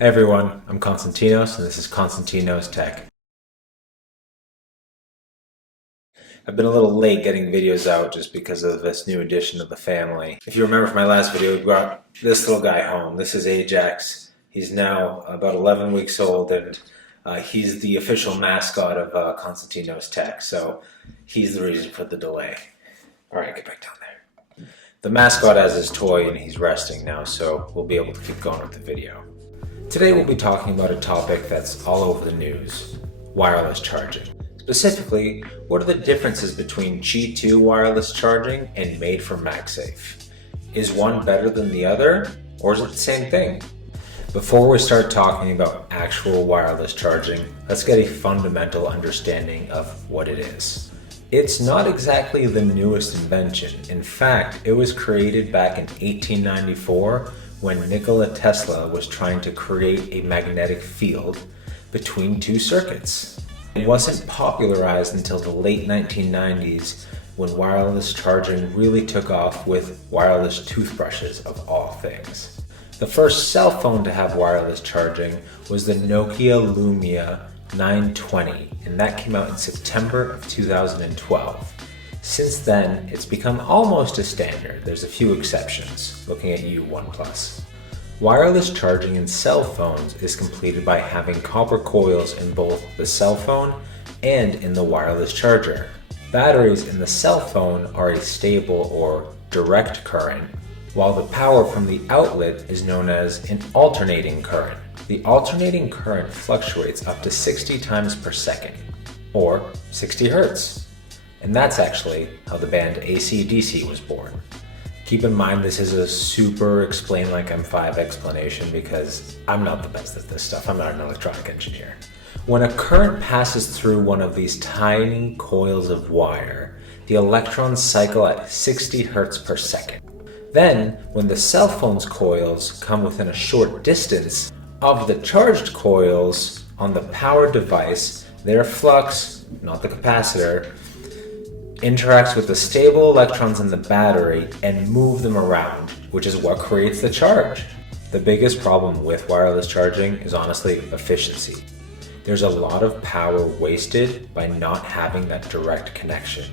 Hey everyone, I'm Konstantinos and this is Konstantinos Tech. I've been a little late getting videos out just because of this new addition of the family. If you remember from my last video, we brought this little guy home. This is Ajax. He's now about 11 weeks old and he's the official mascot of Konstantinos Tech, so he's the reason for the delay. Alright, get back down there. The mascot has his toy and he's resting now, so we'll be able to keep going with the video. Today we'll be talking about a topic that's all over the news, wireless charging. Specifically, what are the differences between Qi2 wireless charging and made for MagSafe? Is one better than the other, or is it the same thing? Before we start talking about actual wireless charging, let's get a fundamental understanding of what it is. It's not exactly the newest invention. In fact, it was created back in 1894 when Nikola Tesla was trying to create a magnetic field between two circuits. It wasn't popularized until the late 1990s when wireless charging really took off with wireless toothbrushes of all things. The first cell phone to have wireless charging was the Nokia Lumia 920, and that came out in September of 2012. Since then, it's become almost a standard. There's a few exceptions, looking at you, OnePlus. Wireless charging in cell phones is completed by having copper coils in both the cell phone and in the wireless charger. Batteries in the cell phone are a stable or direct current, while the power from the outlet is known as an alternating current. The alternating current fluctuates up to 60 times per second, or 60 hertz. And that's actually how the band AC/DC was born. Keep in mind this is a super explain like I'm 5 explanation because I'm not the best at this stuff. I'm not an electronic engineer. When a current passes through one of these tiny coils of wire, the electrons cycle at 60 hertz per second. Then, when the cell phone's coils come within a short distance of the charged coils on the power device, their flux, not the capacitor, interacts with the stable electrons in the battery and move them around, which is what creates the charge. The biggest problem with wireless charging is honestly efficiency. There's a lot of power wasted by not having that direct connection.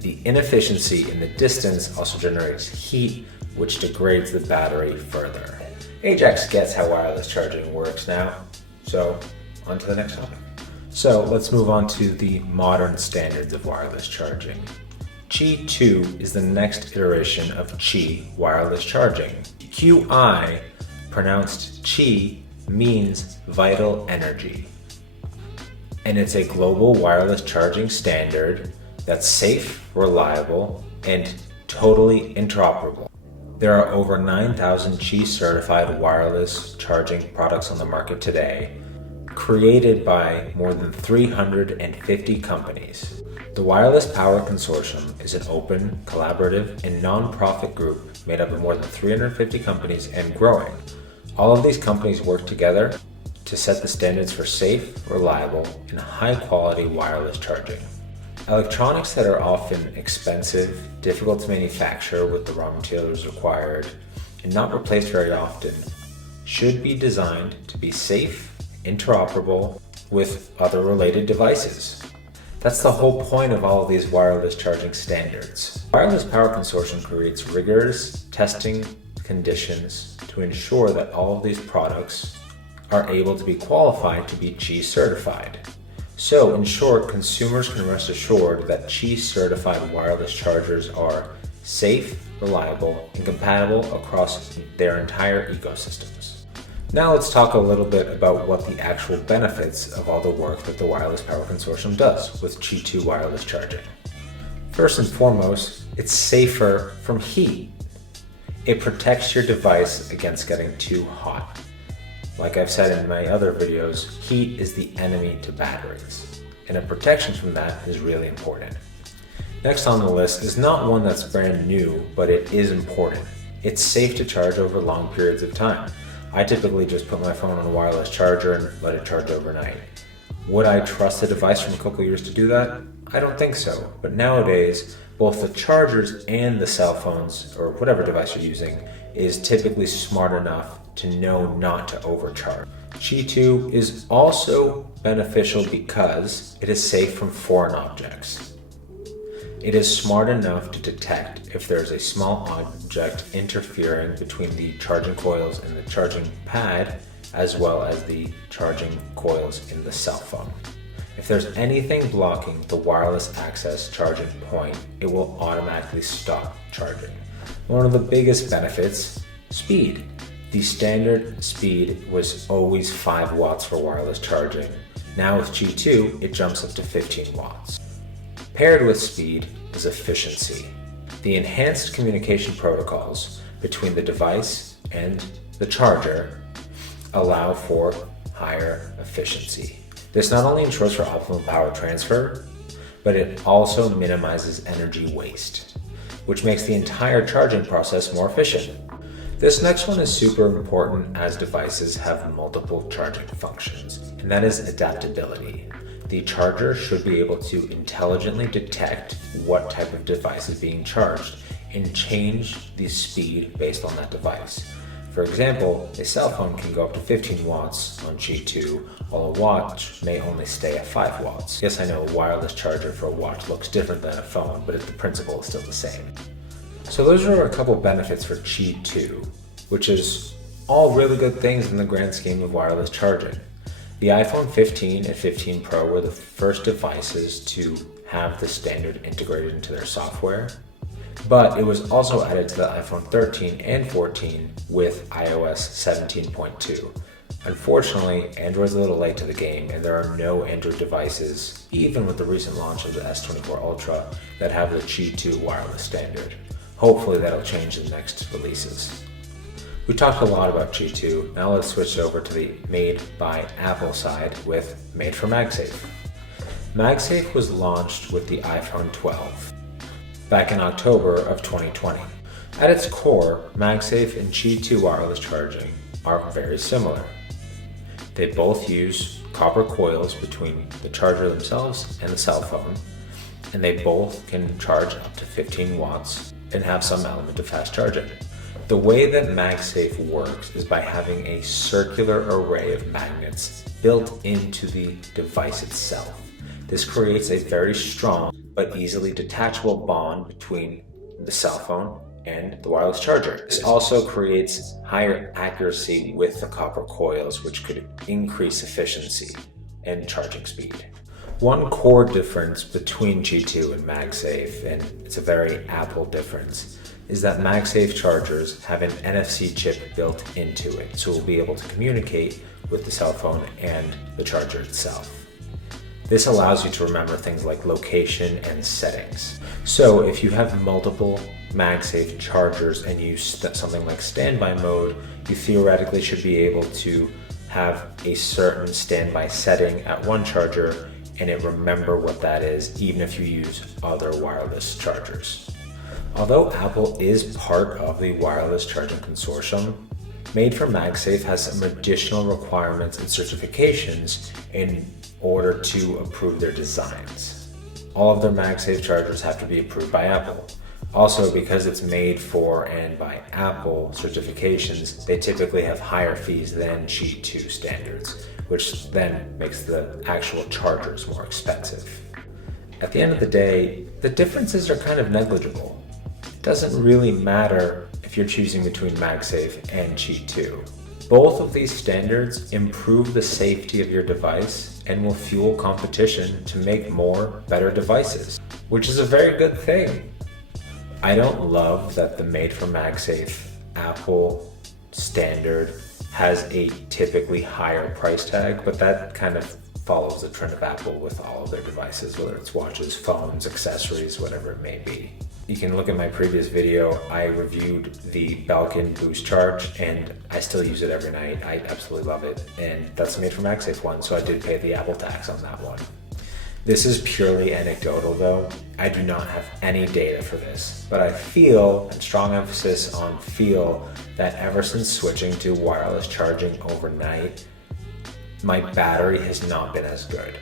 The inefficiency in the distance also generates heat, which degrades the battery further. Ajax gets how wireless charging works now, so on to the next topic. So let's move on to the modern standards of wireless charging. Qi2 is the next iteration of Qi wireless charging. Qi, pronounced Qi, means vital energy. And it's a global wireless charging standard that's safe, reliable, and totally interoperable. There are over 9,000 Qi certified wireless charging products on the market today, created by more than 350 companies. The Wireless Power Consortium is an open, collaborative, and non-profit group made up of more than 350 companies and growing. All of these companies work together to set the standards for safe, reliable, and high-quality wireless charging. Electronics that are often expensive, difficult to manufacture with the raw materials required, and not replaced very often, should be designed to be safe, interoperable with other related devices. That's the whole point of all of these wireless charging standards. Wireless Power Consortium creates rigorous testing conditions to ensure that all of these products are able to be qualified to be Qi certified. So in short, consumers can rest assured that Qi certified wireless chargers are safe, reliable, and compatible across their entire ecosystems. Now let's talk a little bit about what the actual benefits of all the work that the Wireless Power Consortium does with Qi2 wireless charging. First and foremost, it's safer from heat. It protects your device against getting too hot. Like I've said in my other videos, heat is the enemy to batteries, and a protection from that is really important. Next on the list is not one that's brand new, but it is important. It's safe to charge over long periods of time. I typically just put my phone on a wireless charger and let it charge overnight. Would I trust a device from a couple years to do that? I don't think so, but nowadays, both the chargers and the cell phones, or whatever device you're using, is typically smart enough to know not to overcharge. Qi2 is also beneficial because it is safe from foreign objects. It is smart enough to detect if there is a small object interfering between the charging coils and the charging pad, as well as the charging coils in the cell phone. If there's anything blocking the wireless access charging point, it will automatically stop charging. One of the biggest benefits, speed. The standard speed was always 5 watts for wireless charging. Now with Qi2, it jumps up to 15 watts. Paired with speed is efficiency. The enhanced communication protocols between the device and the charger allow for higher efficiency. This not only ensures for optimal power transfer, but it also minimizes energy waste, which makes the entire charging process more efficient. This next one is super important as devices have multiple charging functions, and that is adaptability. The charger should be able to intelligently detect what type of device is being charged and change the speed based on that device. For example, a cell phone can go up to 15 watts on Qi2, while a watch may only stay at 5 watts. Yes, I know a wireless charger for a watch looks different than a phone, but the principle is still the same. So those are a couple benefits for Qi2, which is all really good things in the grand scheme of wireless charging. The iPhone 15 and 15 Pro were the first devices to have the standard integrated into their software, but it was also added to the iPhone 13 and 14 with iOS 17.2. Unfortunately, Android's a little late to the game, and there are no Android devices, even with the recent launch of the S24 Ultra, that have the Qi2 wireless standard. Hopefully that'll change in the next releases. We talked a lot about Qi2, now let's switch over to the Made by Apple side with Made for MagSafe. MagSafe was launched with the iPhone 12 back in October of 2020. At its core, MagSafe and Qi2 wireless charging are very similar. They both use copper coils between the charger themselves and the cell phone, and they both can charge up to 15 watts and have some element of fast charging. The way that MagSafe works is by having a circular array of magnets built into the device itself. This creates a very strong but easily detachable bond between the cell phone and the wireless charger. This also creates higher accuracy with the copper coils, which could increase efficiency and charging speed. One core difference between Qi2 and MagSafe, and it's a very Apple difference, is that MagSafe chargers have an NFC chip built into it, so we'll be able to communicate with the cell phone and the charger itself. This allows you to remember things like location and settings. So if you have multiple MagSafe chargers and use something like standby mode, you theoretically should be able to have a certain standby setting at one charger and it remember what that is, even if you use other wireless chargers. Although Apple is part of the wireless charging consortium, Made for MagSafe has some additional requirements and certifications in order to approve their designs. All of their MagSafe chargers have to be approved by Apple. Also, because it's made for and by Apple certifications, they typically have higher fees than Qi2 standards, which then makes the actual chargers more expensive. At the end of the day, the differences are kind of negligible. It doesn't really matter if you're choosing between MagSafe and Qi2. Both of these standards improve the safety of your device and will fuel competition to make more, better devices, which is a very good thing. I don't love that the Made for MagSafe Apple standard has a typically higher price tag, but that kind of follows the trend of Apple with all of their devices, whether it's watches, phones, accessories, whatever it may be. You can look at my previous video. I reviewed the Belkin Boost Charge and I still use it every night. I absolutely love it. And that's the Made for MagSafe one, so I did pay the Apple tax on that one. This is purely anecdotal though. I do not have any data for this, but I feel, and strong emphasis on feel, that ever since switching to wireless charging overnight, my battery has not been as good.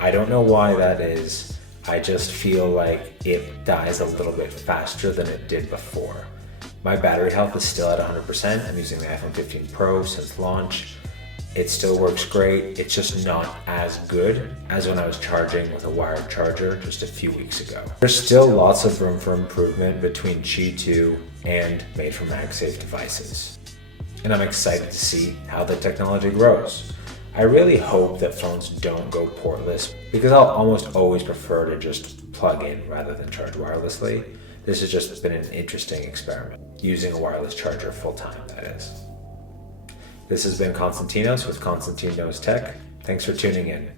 I don't know why that is. I just feel like it dies a little bit faster than it did before. My battery health is still at 100%. I'm using the iPhone 15 Pro since launch. It still works great. It's just not as good as when I was charging with a wired charger just a few weeks ago. There's still lots of room for improvement between Qi2 and made for MagSafe devices. And I'm excited to see how the technology grows. I really hope that phones don't go portless because I'll almost always prefer to just plug in rather than charge wirelessly. This has just been an interesting experiment, using a wireless charger full time, that is. This has been Konstantinos with Konstantin Knows Tech. Thanks for tuning in.